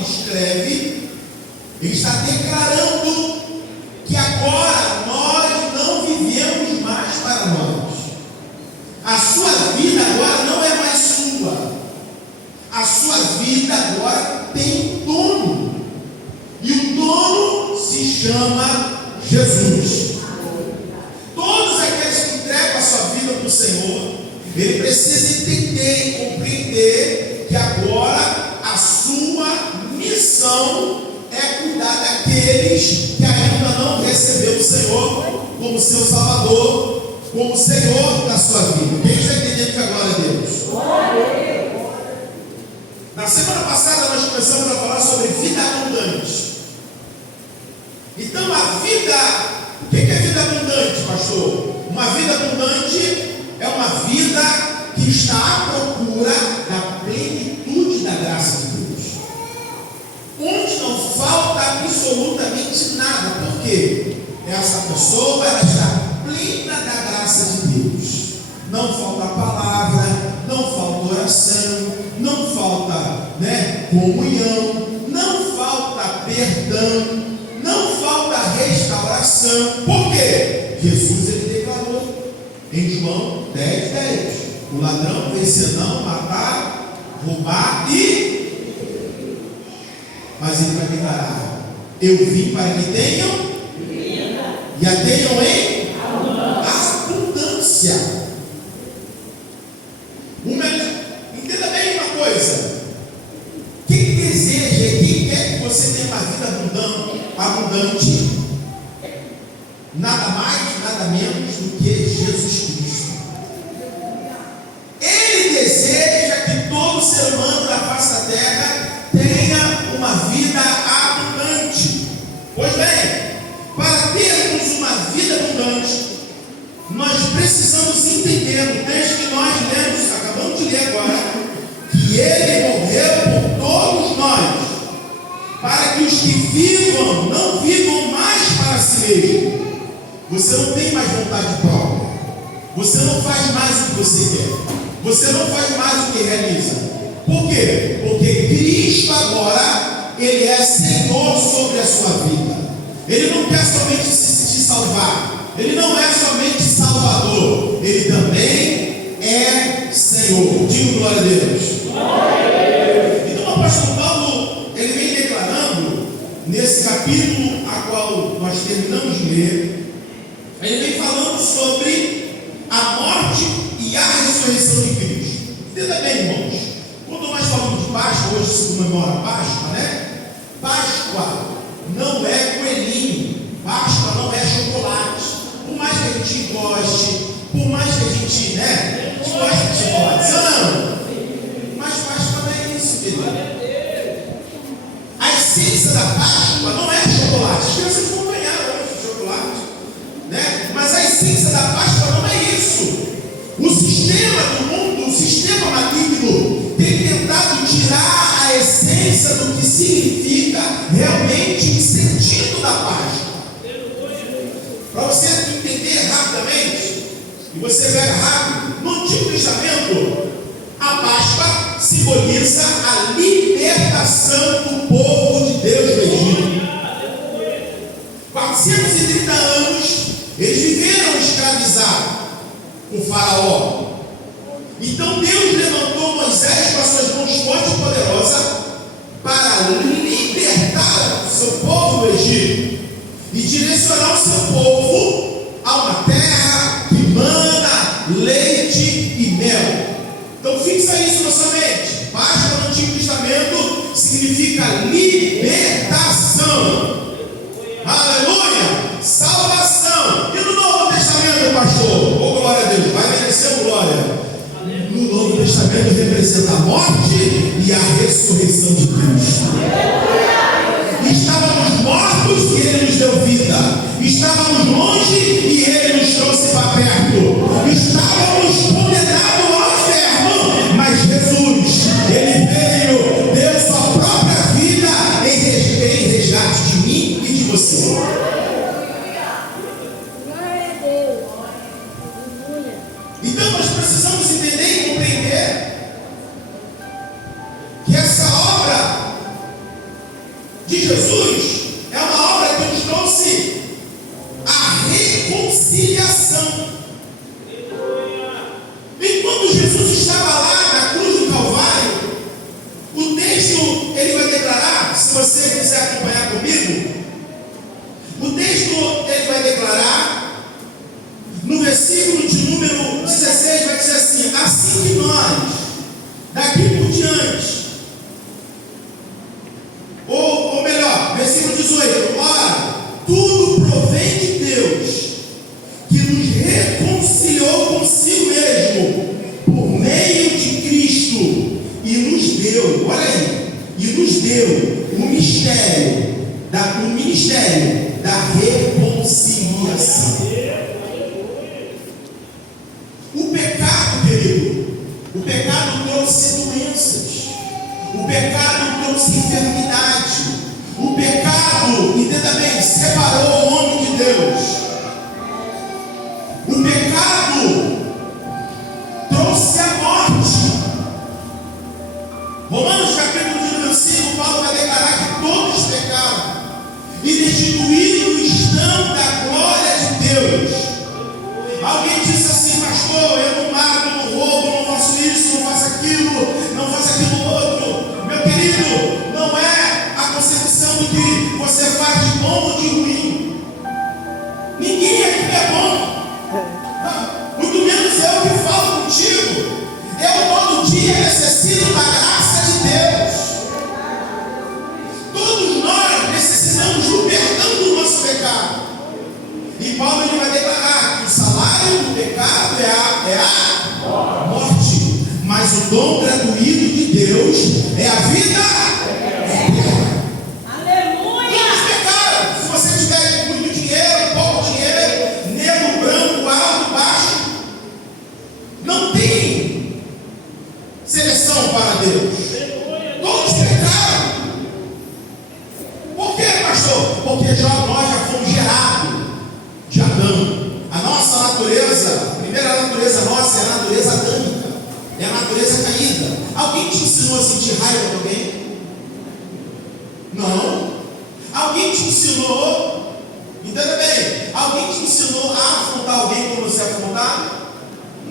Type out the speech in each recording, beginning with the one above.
ele escreve, ele está declarando que agora nós não vivemos mais para nós. A sua vida agora não é mais sua. A sua vida agora tem um dono. E o dono se chama Jesus. Todos aqueles que entregam a sua vida para o Senhor, ele precisa entender e compreender que agora a sua missão é cuidar daqueles que ainda não receberam o Senhor como seu Salvador, como Senhor da sua vida. Quem está entendendo que é glória a Deus? Na semana passada nós começamos a falar sobre vida abundante. Então a vida, o que é vida abundante, pastor? Uma vida abundante é uma vida que está à procura da plenitude da graça de Deus, onde não falta absolutamente nada. Por quê? Essa pessoa ela está plena da graça de Deus. Não falta palavra, não falta oração, não falta comunhão, não falta perdão, não falta restauração. Por quê? Jesus ele declarou em João 10:10: o ladrão vem senão matar, roubar mas ele vai declarar: eu vim para que tenham e a tenham em abundância. Entenda bem uma coisa: quem deseja, quem quer que você tenha uma vida abundante, nada mais, nada menos do que Jesus Cristo. Ele deseja que todo ser humano da face da terra tenha uma vida abundante. Pois bem, para termos uma vida abundante, nós precisamos entender no texto que nós lemos, acabamos de ler agora, que ele morreu por todos nós, para que os que vivam não vivam mais para si mesmo. Você não tem mais vontade própria, você não faz mais o que você quer, você não faz mais o que realiza. Por quê? Porque Cristo agora ele é Senhor sobre a sua vida. Ele não quer somente te salvar, ele não é somente Salvador, ele também é Senhor. Diga glória a Deus. Então o apóstolo Paulo ele vem declarando nesse capítulo a qual nós terminamos de ler, ele vem falando sobre a morte e a ressurreição de Cristo. Entenda bem, irmãos, quando nós falamos de Páscoa, hoje se comemora a Páscoa, Páscoa não é coelhinho, Páscoa não é chocolate. Por mais que a gente goste, por mais que a gente goste de chocolate, não. Mas Páscoa não é isso, querido. A essência da Páscoa não é chocolate. As crianças vão ganhar hoje de chocolate, mas a essência da Páscoa não é isso. O sistema do mundo, o sistema maligno, tem tentado tirar a essência do que significa realmente o sentido da Páscoa. Para você entender rapidamente, e você pega rápido, no Antigo Testamento, a Páscoa simboliza a libertação do povo de Deus do Egito. 430 anos, eles viveram escravizados por Faraó. Então Deus levantou Moisés com as suas mãos fortes e poderosas para libertar o seu povo do Egito e direcionar o seu povo a uma terra que mana leite e mel. Então fixa isso na sua mente. Páscoa no Antigo Testamento significa libertação. Aleluia! Salvação. E no Novo Testamento, pastor? Oh, glória a Deus, vai merecer glória. No Novo Testamento representa a morte e a ressurreição de Cristo. Estávamos mortos e Ele nos deu vida. Estávamos longe e Ele nos trouxe para perto. Estávamos condenados ao inferno, mas Jesus, Ele veio, deu sua própria vida em resgate de mim e de você. Então nós precisamos entender e compreender que essa obra de Jesus é uma obra que nos trouxe a reconciliação. Enquanto Jesus estava lá na cruz do Calvário, o texto ele vai declarar, se você quiser acompanhar comigo, o texto ele vai declarar, no versículo de número 16, vai dizer assim: assim que nós, daqui por diante, ou melhor, versículo 18, ora, tudo provém de Deus, que nos reconciliou consigo mesmo, por meio de Cristo, e nos deu, olha aí, e nos deu o ministério da reconciliação. O pecado, querido, o pecado trouxe doenças, o pecado trouxe enfermidade, o pecado, entenda bem, separou o homem de Deus. O pecado trouxe a morte. Romanos capítulo número 5, Paulo vai declarar que todos pecaram e destituídos estão da glória de Deus. Alguém disse assim: pastor, eu não mato, não roubo, não faço isso, não faço aquilo outro. Meu querido, não é a concepção do que você faz de bom ou de ruim. Ninguém aqui é bom. Muito menos eu que falo contigo. Eu todo dia necessito da graça de Deus. Todos nós necessitamos do perdão do nosso pecado. E Paulo ele vai declarar que o salário do pecado é a morte, mas o dom gratuito de Deus é a vida eterna. Aleluia! Todos pecaram. Se você tiver muito dinheiro, pouco dinheiro, negro, branco, alto, baixo, não tem seleção para Deus. Todos pecaram. Por quê, pastor? Porque nós já fomos gerados de Adão. A nossa natureza, a primeira natureza nossa é a natureza adâmica, é a natureza caída. Alguém te ensinou a sentir raiva de alguém? Não. Alguém te ensinou, entenda bem, alguém te ensinou a afrontar alguém quando você é afrontado?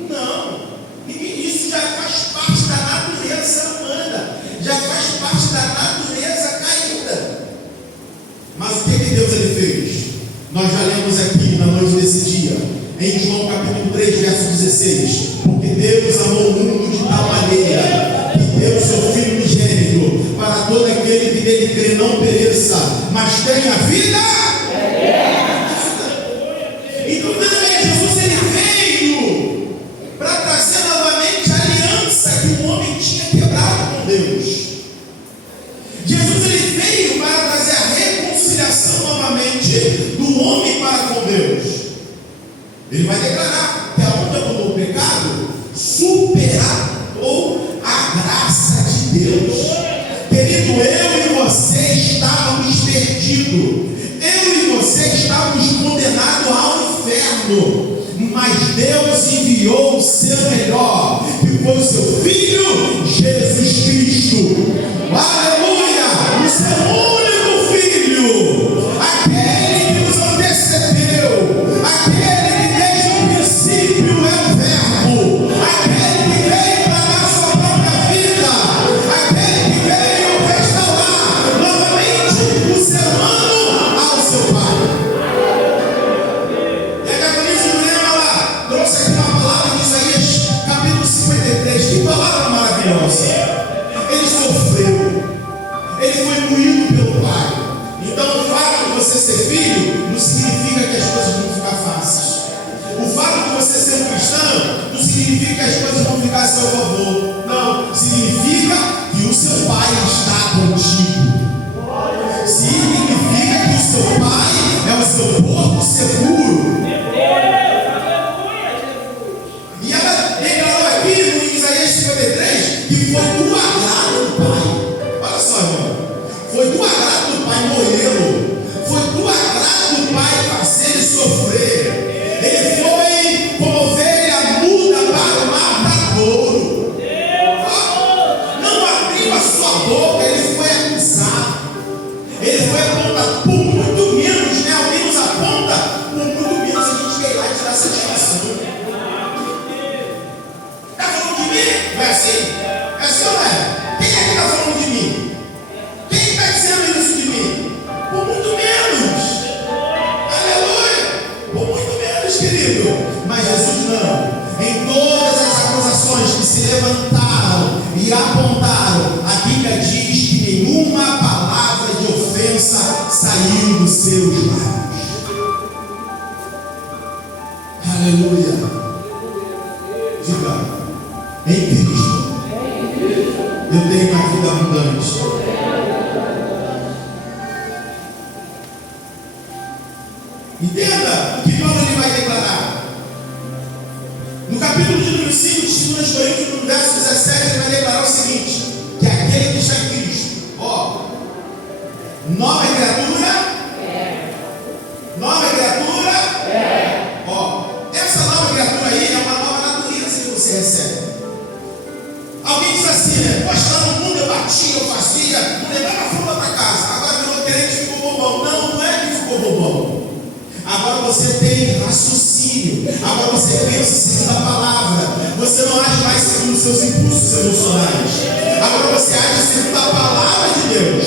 Não. Isso já faz parte da natureza humana, já faz parte da natureza caída. Mas o que Deus ele fez? Nós já lemos aqui na noite desse dia, em João capítulo 3, verso 16: porque Deus amou o mundo de tal maneira que deu o seu Filho unigênito, para todo aquele que nele crê não pereça, mas tenha vida eterna. Então, Jesus ele veio para trazer novamente a aliança que o homem tinha quebrado com Deus. Jesus ele veio para trazer a reconciliação novamente do homem para com Deus. Ele vai declarar que aonde abundou o pecado, superou a graça de Deus. Querido, eu e você estávamos perdidos, eu e você estávamos condenados ao inferno, mas Deus enviou o seu melhor, que foi o seu Filho Jesus Cristo. Aleluia! O seu único Filho, aquele que nos antecedeu, aquele que desde o princípio é o Verbo, aquele que veio para dar sua própria vida, aquele que veio restaurar novamente o ser humano ao seu Pai. E a Capolice do Lema lá trouxe aqui uma palavra de Isaías capítulo 53. Que palavra maravilhosa! Ele sofreu, ele foi moído pelo Pai. Então o fato de você ser filho não significa que as coisas vão ficar fáceis. O fato de você ser um cristão não significa que as coisas vão ficar a seu favor. Não, significa que o seu Pai está contigo. Significa que o seu Pai é o seu porto seguro. E ela declarou aqui no Isaías 53 que foi do agrado do Pai. Olha só, irmão. Foi do agrado do Pai morrê-lo. Foi do agrado do Pai fazer ele sofrer. Ele foi como ovelha muda para o matadouro. Não abriu a sua boca, ele foi acusado. Ele nenhuma palavra de ofensa saiu dos seus lábios. Aleluia. Diga, em Cristo eu tenho uma vida abundante. Entenda o que Paulo ele vai declarar. No capítulo de número 5 de 2 Coríntios, no verso 17, ele vai declarar o seguinte: que aquele que está em Cristo, nova criatura, nova criatura, essa nova criatura aí é uma nova natureza que você recebe. Alguém diz assim, né? Poxa, lá no mundo eu batia, eu fazia, não levava fruta para casa, agora virou crente e ficou bobão. Não é que ficou bobão. Agora você tem raciocínio, agora você pensa segundo a palavra, você não age mais segundo os seus impulsos emocionais, agora você age segundo a palavra de Deus.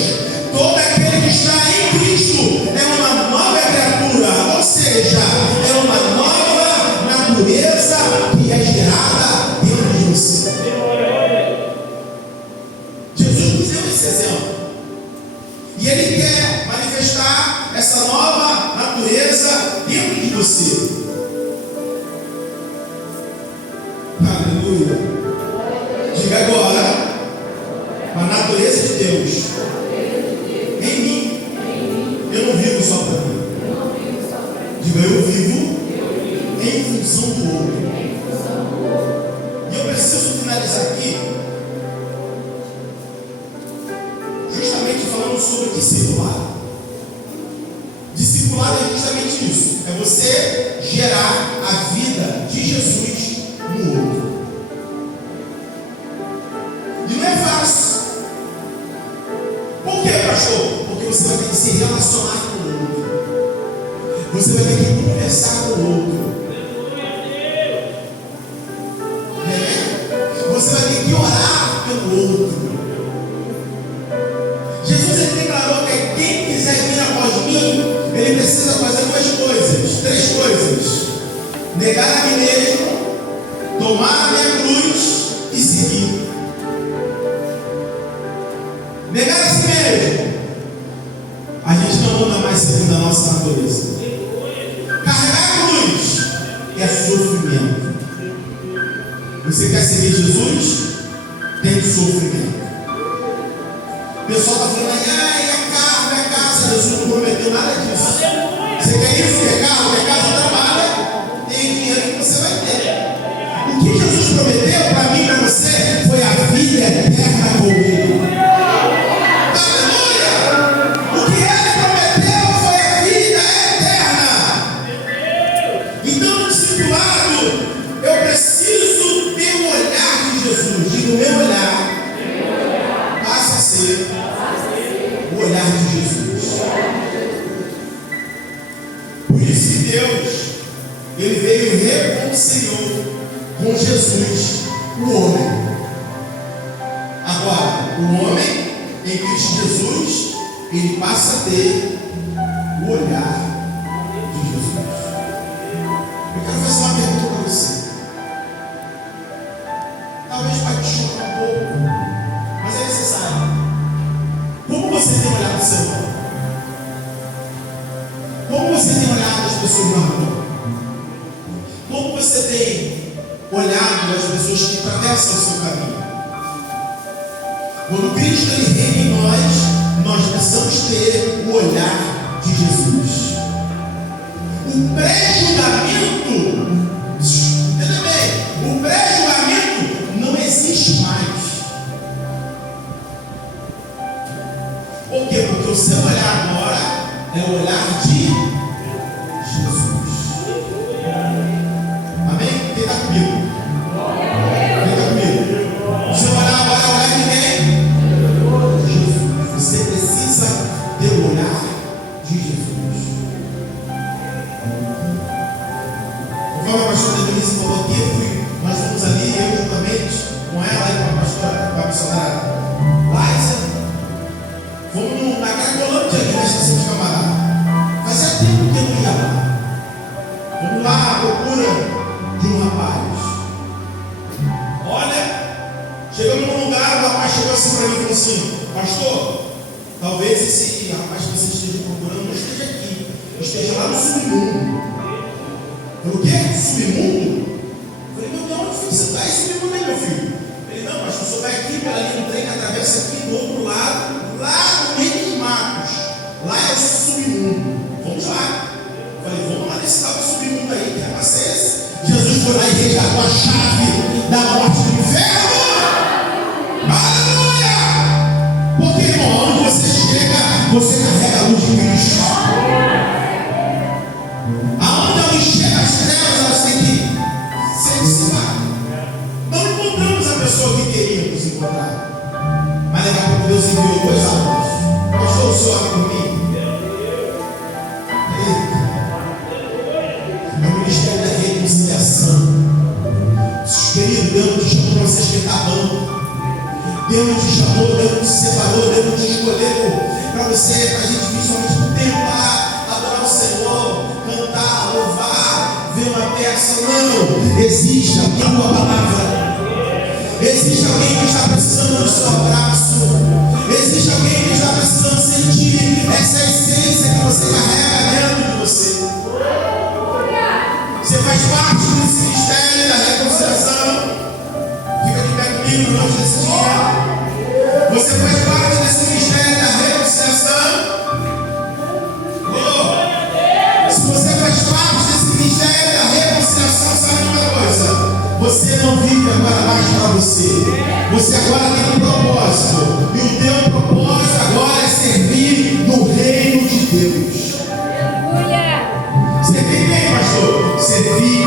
Todo aquele que está em Cristo é uma nova criatura, ou seja, é uma nova natureza que é gerada dentro de você. Jesus nos deu esse exemplo, e Ele quer manifestar essa nova natureza dentro de você. Aleluia. Diga agora, a natureza de Deus em mim. Eu não vivo só para mim. Diga, eu vivo em função do outro. E eu preciso finalizar aqui justamente falando sobre discipulado. Discipulado é justamente isso. É você gerar a vida de Jesus no outro. E não é fácil. Por quê, pastor? Porque você vai ter que se relacionar com o outro. Você vai ter que conversar com o outro. Você vai ter que orar pelo outro. Jesus ele declarou que quem quiser vir após mim, ele precisa fazer três coisas: negar a mim mesmo, tomar a minha cruz e seguir. Negar a si mesmo, a gente não anda mais segundo a nossa natureza. Carregar a cruz é sofrimento. Você quer seguir Jesus? Tem sofrimento. O pessoal está falando aí, é carro, é casa. Jesus não prometeu nada disso. Você quer isso? Quer carro? Quer casa? Trabalha. Tem dinheiro que você vai ter. O que Jesus prometeu para mim e para você foi a vida eterna com Ele. Aleluia! O que Ele prometeu foi a vida eterna. Então, no discipulado, eu preciso ter o olhar de Jesus. Digo, o meu olhar passa a ser o olhar de Jesus. Por isso que Deus, Ele veio e reconciliou com Jesus o homem. Agora, o homem em Cristo Jesus, ele passa a ter o olhar de Jesus. Eu quero fazer uma pergunta para você. Talvez vai te chocar um pouco, mas é necessário. Como você tem olhado o seu irmão? Como você tem olhado as pessoas na rua? Como você tem olhado as pessoas que atravessam o seu caminho? Quando Cristo ele reina em nós precisamos ter o olhar de Jesus. O pré-julgamento, entenda bem, o pré-julgamento não existe mais. Por quê? Porque o seu olhar agora é o olhar de Jesus. Amém? Quem está comigo? Quem está comigo? O seu olhar agora é o olhar de quem? Jesus. Você precisa ter o olhar de Jesus. Conforme a pastora Denise falou aqui, nós fomos ali, eu juntamente com ela e com a pastora, com a missionária Laísa. Fomos na Cracolândia aqui na estação de Camará. Fazia tempo que eu não ia lá. Vamos lá à procura de um rapaz. Olha, chegamos num lugar, o rapaz chegou assim para mim e falou assim: pastor, Talvez esse rapaz que você esteja procurando não esteja aqui, esteja lá no submundo. O quê? Submundo? Eu falei, meu Deus, onde foi que você está? Esse submundo aí, meu filho? Ele, não, mas você vai aqui pela linha do trem que atravessa aqui do outro lado, lá no meio dos matos. Lá é o submundo. Vamos lá. Eu falei, vamos lá nesse tal submundo aí, que é para ser esse. Jesus foi lá e resgatou a chave da morte do inferno. Aleluia! Porque, irmão, onde você chega, você carrega a luz de Cristo. Aonde alguém chega, as trevas, elas têm que se dissipar. Não encontramos a pessoa que queríamos encontrar. Mas daqui a pouco Deus enviou 2 alunos. Pastor, o senhor por mim? É o ministério da reconciliação. Querido, Deus te chamou para você esquentar banco. Deus te chamou, Deus te separou, Deus te escolheu para você, para a gente visualmente contemplar, adorar o Senhor, cantar, louvar, ver uma peça. Não, existe a tua palavra. Existe alguém que está precisando do seu abraço. Existe alguém que está precisando sentir essa essência que você carrega dentro de você. Você faz parte desse mistério da reconciliação. Fica de pé comigo hoje nesse dia. Você faz parte desse mistério da reconciliação. Oh. Se você faz parte desse mistério da reconciliação, sabe uma coisa? Você não vive agora mais para você. Você agora tem um propósito. E o teu propósito agora é servir no reino de Deus. Servir quem, pastor? Servir